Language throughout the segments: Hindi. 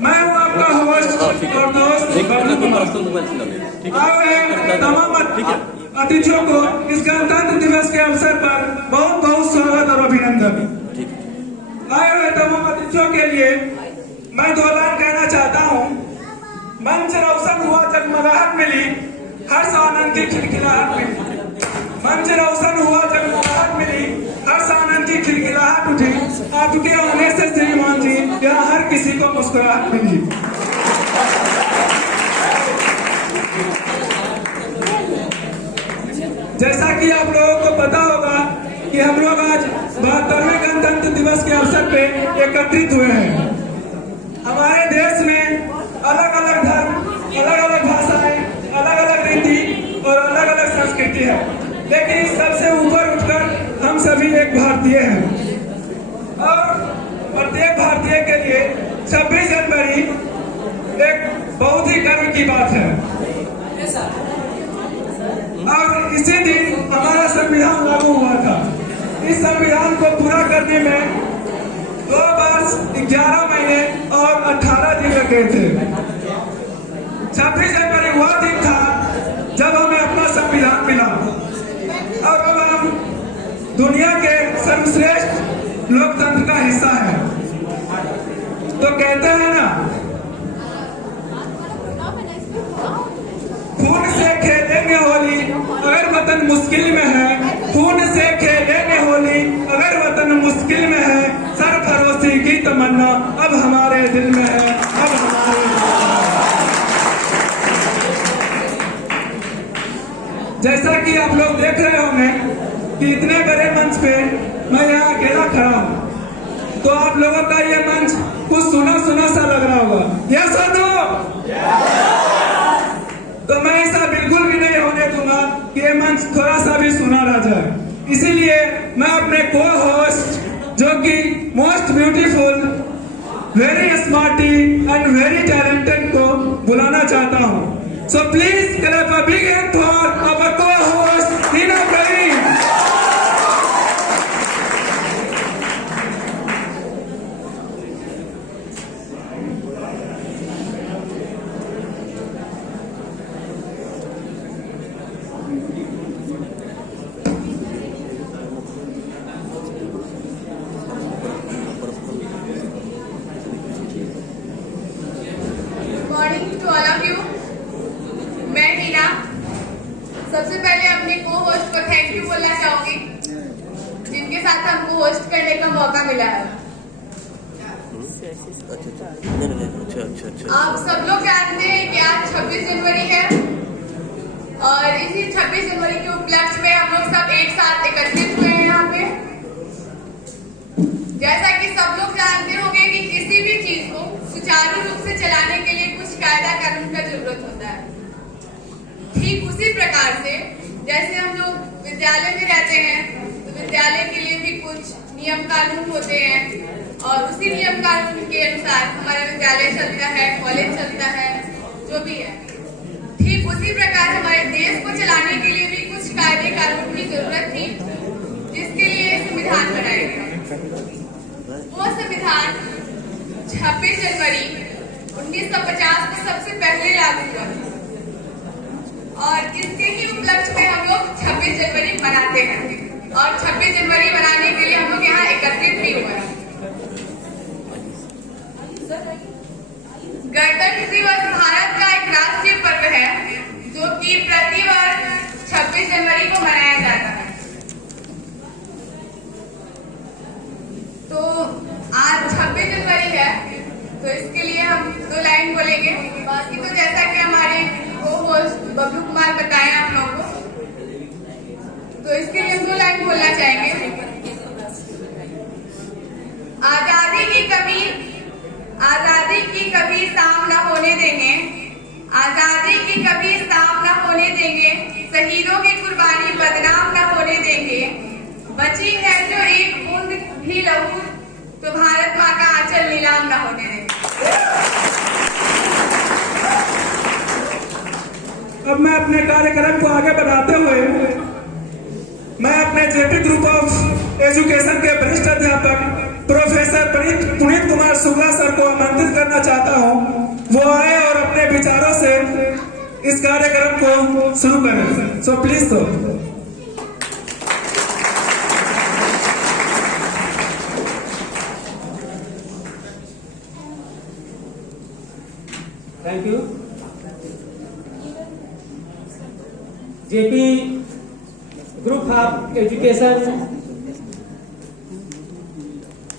मैं हूँ आपका होस्ट और दोस्त तमाम अतिथियों को इस गणतंत्र दिवस के अवसर पर बहुत बहुत स्वागत और अभिनंदन। आए हुए तमाम अतिथियों के लिए मैं 2 लाइन कहना चाहता हूँ। मंच रोशन हुआ, जगमगाहट मिली, हर्ष आनंद की खिलखिलाहट मिली। मंच रोशन हुआ, जगमगाहट मिली, हर्ष आनंद की खिलखिलाहट उठी। आपके आने से श्रीमान जी यहाँ हर किसी को मुस्कुराहट मिली। जैसा कि आप लोगों को पता होगा कि हम लोग आज 72वें गणतंत्र दिवस के अवसर पे एकत्रित हुए हैं। हमारे देश में अलग अलग धर्म, अलग अलग भाषाएं, अलग अलग रीति और अलग अलग संस्कृति है, लेकिन सबसे ऊपर उठकर हम सभी एक भारतीय हैं। और प्रत्येक भारतीय के लिए 26 जनवरी एक बहुत ही गर्व की बात है। और इसी दिन हमारा संविधान लागू हुआ था। इस संविधान को पूरा करने में 2 वर्ष 11 महीने और 18 दिन लगे थे। 26 जनवरी वह दिन था जब हमें अपना संविधान मिला और अब हम दुनिया के सर्वश्रेष्ठ लोकतंत्र का हिस्सा है। तो कहते हैं ना, खून से खेलेंगे होली अगर वतन मुश्किल में है, खून से खेलेंगे होली अगर वतन मुश्किल में है, सरफरोशी की तमन्ना अब हमारे दिल में है, अब हमारे दिल में है। जैसा कि आप लोग देख रहे होंगे कि इतने बड़े मंच पे मैं यहाँ अकेला खड़ा हूँ, तो आप लोगों का ये मंच कुछ सुना सुना सा लग रहा होगा। यस और नो? तो मैं ऐसा बिल्कुल भी नहीं होने दूंगा कि ये मंच थोड़ा सा भी सुना रह जाए। इसीलिए मैं अपने को होस्ट, जो कि most beautiful, very smarty and very talented को बुलाना चाहता हूँ। So please clap a big hand for our co host Heena Karim. Morning to all of you. मैं हीना सबसे पहले अपने को होस्ट को थैंक यू बोलना चाहूंगी, जिनके साथ हमको होस्ट करने का मौका मिला है। आप सब लोग जानते हैं कि आज 26 जनवरी है और इसी 26 जनवरी के उपलक्ष्य में हम लोग सब एक साथ एकत्रित हुए हैं यहाँ पे। जैसा कि सब लोग जानते होंगे कि किसी भी चीज को सुचारू रूप से चलाने के लिए कुछ कायदा कानून का जरूरत होता है। ठीक उसी प्रकार से जैसे हम लोग विद्यालय में रहते हैं तो विद्यालय के लिए भी कुछ नियम कानून होते हैं और उसी नियम कानून के अनुसार हमारा विद्यालय चलता है, कॉलेज चलता है, जो भी है। ठीक उसी प्रकार हमारे देश को चलाने के लिए भी कुछ कायदे कानून की जरूरत थी, जिसके लिए संविधान बनाया गया। वो संविधान 26 जनवरी 1950 में सबसे पहले लागू हुआ और इसके ही उपलक्ष्य में हम लोग 26 जनवरी मनाते हैं और 26 जनवरी मनाने के लिए हम लोग यहाँ एकत्रित भी हुए हैं। गणतंत्र दिवस भारत का एक राष्ट्रीय पर्व है जो कि प्रतिवर्ष 26 जनवरी को मनाया जाता है। तो आज 26 जनवरी है तो इसके लिए हम 2 लाइन बोलेंगे। बाकी तो जैसा कि हमारे को होस्ट बबलू कुमार बताएं आप लोगों को, तो इसके लिए 2 लाइन बोलना चाहेंगे। आजादी की कभी शाम न होने देंगे, आजादी की कभी शाम न होने देंगे, शहीदों की कुर्बानी बदनाम न होने देंगे, बची है जो एक बूंद भी लहू तो भारत माँ का आंचल नीलाम न होने देंगे। अब मैं अपने कार्यक्रम को आगे बढ़ाते हुए मैं अपने जेपी ग्रुप ऑफ एजुकेशन के वरिष्ठ अध्यापक प्रोफेसर पुनीत कुमार शुक्ला सर को आमंत्रित करना चाहता हूं, वो आए और अपने विचारों से इस कार्यक्रम को शुरू करें। सो प्लीज तो thank you. JP group of education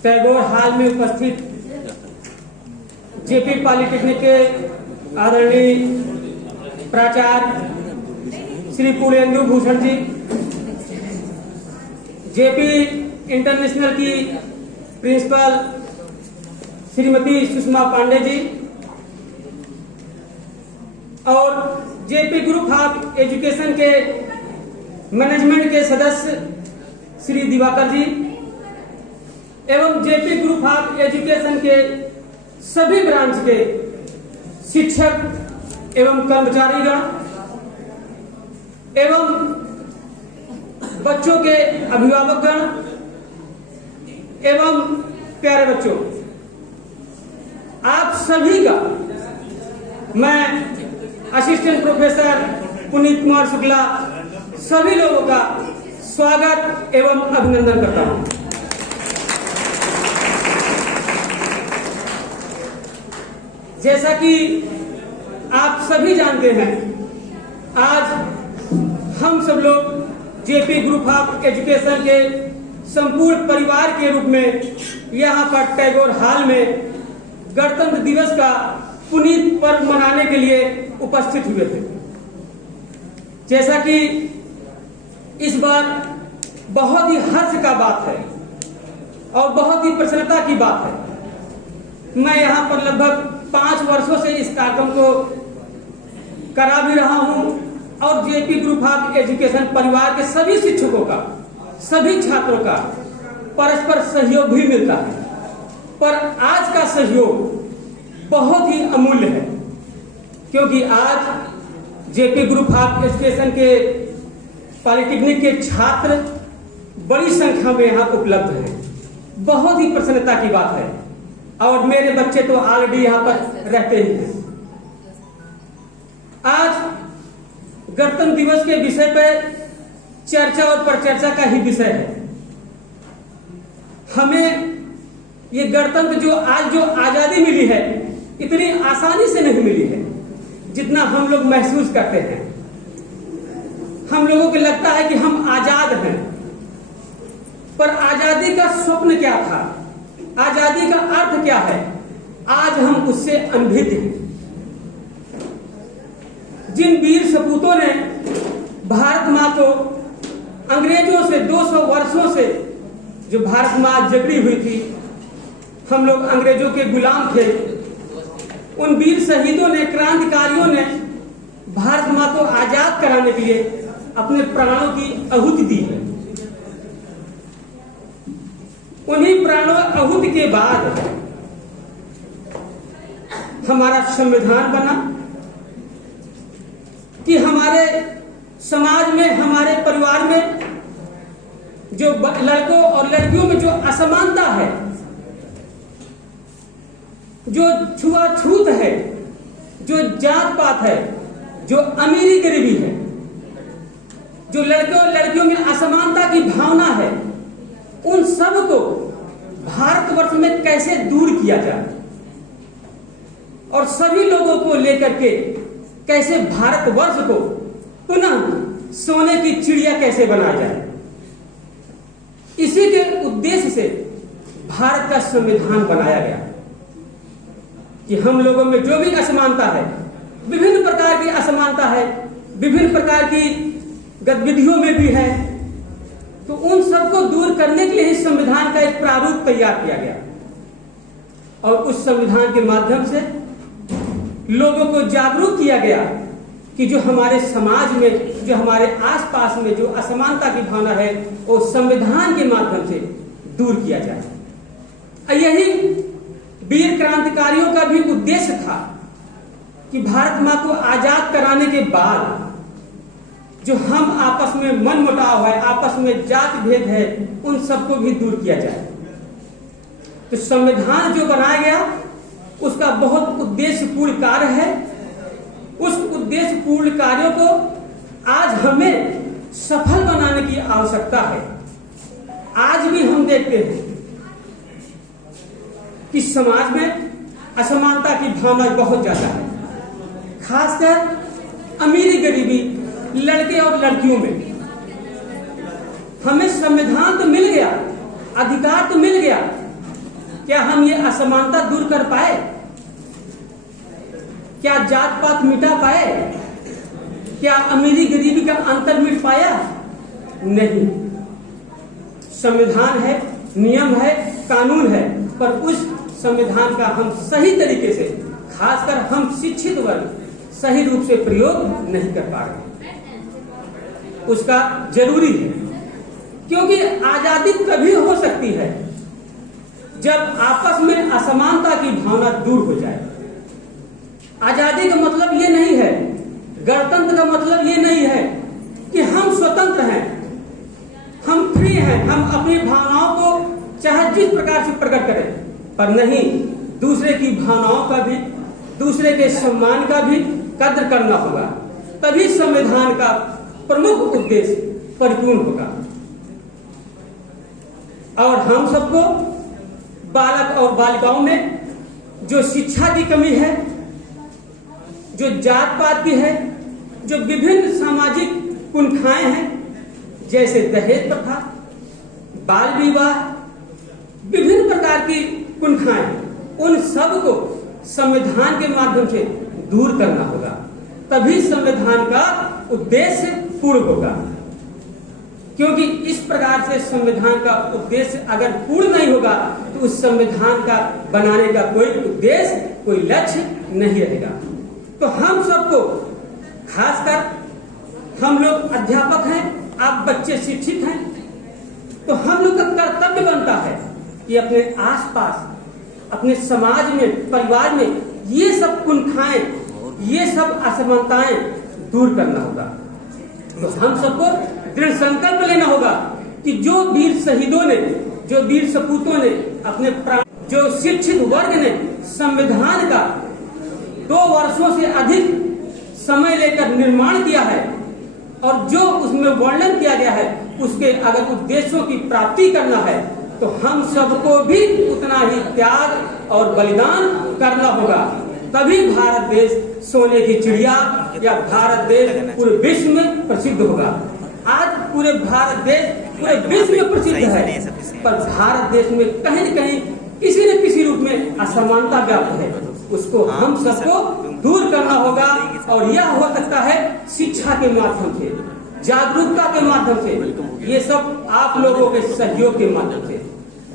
Tagore hall में उपस्थित जेपी पॉलिटेक्निक के आदरणीय प्राचार्य श्री पुरेंदु भूषण जी, जेपी इंटरनेशनल की प्रिंसिपल श्रीमती सुषमा पांडे जी और जेपी ग्रुप ऑफ एजुकेशन के मैनेजमेंट के सदस्य श्री दिवाकर जी एवं जेपी ग्रुप ऑफ एजुकेशन के सभी ब्रांच के शिक्षक एवं कर्मचारीगण एवं बच्चों के अभिभावकगण एवं प्यारे बच्चों, आप सभी का मैं असिस्टेंट प्रोफेसर पुनीत कुमार शुक्ला सभी लोगों का स्वागत एवं अभिनंदन करता हूं। जैसा कि आप सभी जानते हैं, आज हम सब लोग जेपी ग्रुप ऑफ एजुकेशन के संपूर्ण परिवार के रूप में यहाँ पर टैगोर हॉल में गणतंत्र दिवस का पुनीत पर्व मनाने के लिए उपस्थित हुए थे। जैसा कि इस बार बहुत ही हर्ष का बात है और बहुत ही प्रसन्नता की बात है। मैं यहाँ पर लगभग 5 वर्षों से इस कार्यक्रम को करा भी रहा हूँ और जेपी ग्रुप ऑफ एजुकेशन परिवार के सभी शिक्षकों का, सभी छात्रों का परस्पर सहयोग भी मिलता है, पर आज का सहयोग बहुत ही अमूल्य है, क्योंकि आज जेपी ग्रुप ऑफ एजुकेशन के पॉलिटेक्निक के छात्र बड़ी संख्या में यहाँ उपलब्ध हैं। बहुत ही प्रसन्नता की बात है और मेरे बच्चे तो ऑलरेडी यहाँ पर रहते ही हैं। आज गणतंत्र दिवस के विषय पर चर्चा और परिचर्चा का ही विषय है। हमें ये गणतंत्र जो आजादी मिली है, इतनी आसानी से नहीं मिली है जितना हम लोग महसूस करते हैं। हम लोगों को लगता है कि हम आजाद हैं, पर आजादी का स्वप्न क्या था, आजादी का अर्थ क्या है, आज हम उससे अनभिज्ञ हैं। जिन वीर सपूतों ने भारत मां को अंग्रेजों से 200 वर्षों से जो भारत मां जकड़ी हुई थी, हम लोग अंग्रेजों के गुलाम थे, उन वीर शहीदों ने, क्रांतिकारियों ने भारत मां को आजाद कराने के लिए अपने प्राणों की आहुति दी है। उन्हीं प्राणों आहुति के बाद हमारा संविधान बना कि हमारे समाज में, हमारे परिवार में जो लड़कों और लड़कियों में जो असमानता है, जो छुआछूत है, जो जात पात है, जो अमीरी गरीबी है, जो लड़कों और लड़कियों में असमानता की भावना है, उन सब को भारतवर्ष में कैसे दूर किया जाए और सभी लोगों को लेकर के कैसे भारतवर्ष को पुनः सोने की चिड़िया कैसे बनाया जाए, इसी के उद्देश्य से भारत का संविधान बनाया गया कि हम लोगों में जो भी असमानता है, विभिन्न प्रकार की असमानता है, विभिन्न प्रकार की गतिविधियों में भी है, तो उन सबको दूर करने के लिए इस संविधान का एक प्रारूप तैयार किया गया और उस संविधान के माध्यम से लोगों को जागरूक किया गया कि जो हमारे समाज में, जो हमारे आसपास में जो असमानता की भावना है, वो संविधान के माध्यम से दूर किया जाए। यही वीर क्रांतिकारियों का भी उद्देश्य था कि भारत मां को आजाद कराने के बाद जो हम आपस में मनमुटाव है, आपस में जात भेद है, उन सबको भी दूर किया जाए। तो संविधान जो बनाया गया उसका बहुत उद्देश्यपूर्ण कार्य है। उस उद्देश्यपूर्ण कार्यों को आज हमें सफल बनाने की आवश्यकता है। आज भी हम देखते हैं कि समाज में असमानता की भावना बहुत ज्यादा है, खासकर अमीरी गरीबी, लड़के और लड़कियों में। हमें संविधान तो मिल गया, अधिकार तो मिल गया, क्या हम ये असमानता दूर कर पाए? क्या जात पात मिटा पाए? क्या अमीरी गरीबी का अंतर मिट पाया? नहीं। संविधान है, नियम है, कानून है, पर उस संविधान का हम सही तरीके से, खासकर हम शिक्षित वर्ग, सही रूप से प्रयोग नहीं कर पा रहे। उसका जरूरी है, क्योंकि आजादी तभी हो सकती है जब आपस में असमानता की भावना दूर हो जाए। आजादी का मतलब ये नहीं है, गणतंत्र का मतलब ये नहीं है कि हम स्वतंत्र हैं, हम फ्री हैं, हम अपनी भावनाओं को चाहे जिस प्रकार से प्रकट करें, पर नहीं, दूसरे की भावनाओं का भी, दूसरे के सम्मान का भी कद्र करना होगा। तभी संविधान का प्रमुख उद्देश्य परिपूर्ण होगा। और हम सबको, बालक और बालिकाओं में जो शिक्षा की कमी है, जो जात पात की है, जो विभिन्न सामाजिक कुंठाएं हैं, जैसे दहेज प्रथा, बाल विवाह, विभिन्न प्रकार की कुंठाएं, उन सब को संविधान के माध्यम से दूर करना होगा। तभी संविधान का उद्देश्य पूर्ण होगा। क्योंकि इस प्रकार से संविधान का उद्देश्य अगर पूर्ण नहीं होगा तो उस संविधान का बनाने का कोई उद्देश्य, कोई लक्ष्य नहीं रहेगा। तो हम सबको, खासकर हम लोग अध्यापक हैं, आप बच्चे शिक्षित हैं, तो हम लोग का कर्तव्य बनता है कि अपने आसपास, अपने समाज में, परिवार में ये सब कुंठाएं, ये सब असमानताएं दूर करना होगा। तो हम सबको दृढ़ संकल्प लेना होगा कि जो वीर शहीदों ने, जो वीर सपूतों ने अपने प्राण, जो शिक्षित वर्ग ने संविधान का 2 वर्षों से अधिक समय लेकर निर्माण किया है और जो उसमें वर्णन किया गया है, उसके अगर उद्देश्यों की प्राप्ति करना है तो हम सबको भी उतना ही त्याग और बलिदान करना होगा। तभी भारत देश सोने की चिड़िया या भारत देश पूरे विश्व में प्रसिद्ध होगा। आज पूरे भारत देश पूरे विश्व में प्रसिद्ध है, पर भारत देश में कहीं न कहीं किसी न किसी रूप में असमानता व्याप्त है। उसको हम सबको दूर करना होगा और यह हो सकता है शिक्षा के माध्यम से, जागरूकता के माध्यम से, ये सब आप लोगों के सहयोग के माध्यम से।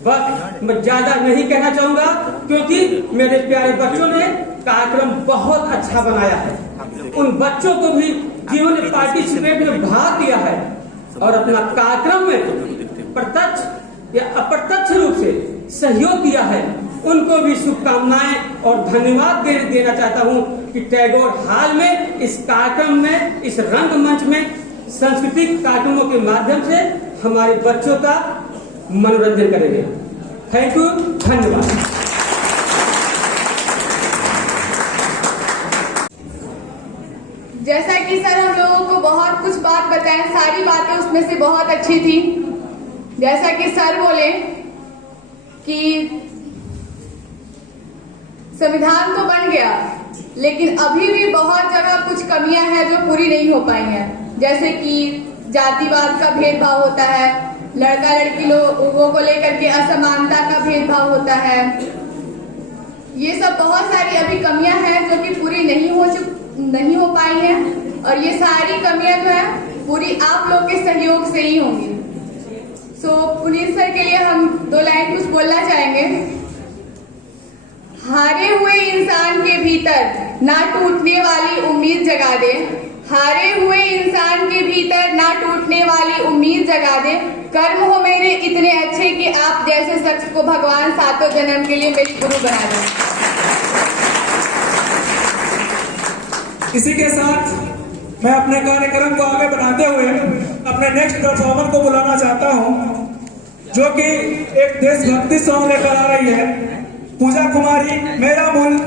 बस मैं ज्यादा नहीं कहना चाहूंगा, क्योंकि मेरे प्यारे बच्चों ने कार्यक्रम बहुत अच्छा बनाया है। उन बच्चों को भी जिन्होंने पार्टिसिपेट में भाग लिया है और अपना कार्यक्रम में प्रत्यक्ष या अप्रत्यक्ष रूप से सहयोग दिया है, उनको भी शुभकामनाएं और धन्यवाद देना चाहता हूं कि टैगोर हॉल में इस कार्यक्रम में, इस रंगमंच में सांस्कृतिक कार्यक्रमों के माध्यम से हमारे बच्चों का मनोरंजन करेंगे। थैंक यू, धन्यवाद। जैसा कि सर हम लोगों को बहुत कुछ बात बताएं, सारी बातें उसमें से बहुत अच्छी थी। जैसा कि सर बोले कि संविधान तो बन गया, लेकिन अभी भी बहुत जगह कुछ कमियां हैं जो पूरी नहीं हो पाई हैं। जैसे कि जातिवाद का भेदभाव होता है, लड़का लड़की लोगों को लेकर के असमानता का भेदभाव होता है। ये सब बहुत सारी अभी कमियां हैं जो कि पूरी नहीं हो पाई हैं, और ये सारी कमियां जो है पूरी आप लोग के सहयोग से ही होंगी। पुनीत सर के लिए हम 2 लाइन कुछ बोलना चाहेंगे। हारे हुए इंसान के भीतर ना टूटने वाली उम्मीद जगा दे, हारे हुए इंसान के भीतर ना टूटने वाली उम्मीद जगा दे। कर्म हो मेरे इतने अच्छे कि आप जैसे शख्स को भगवान 7 जन्म के लिए मेरी गुरु बना दे। इसी के साथ मैं अपने कार्यक्रम को आगे बढ़ाते हुए अपने नेक्स्ट परफॉर्मर को बुलाना चाहता हूं, जो कि एक देशभक्ति सॉन्ग लेकर आ रही है। पूजा कुमारी, मेरा मुल्क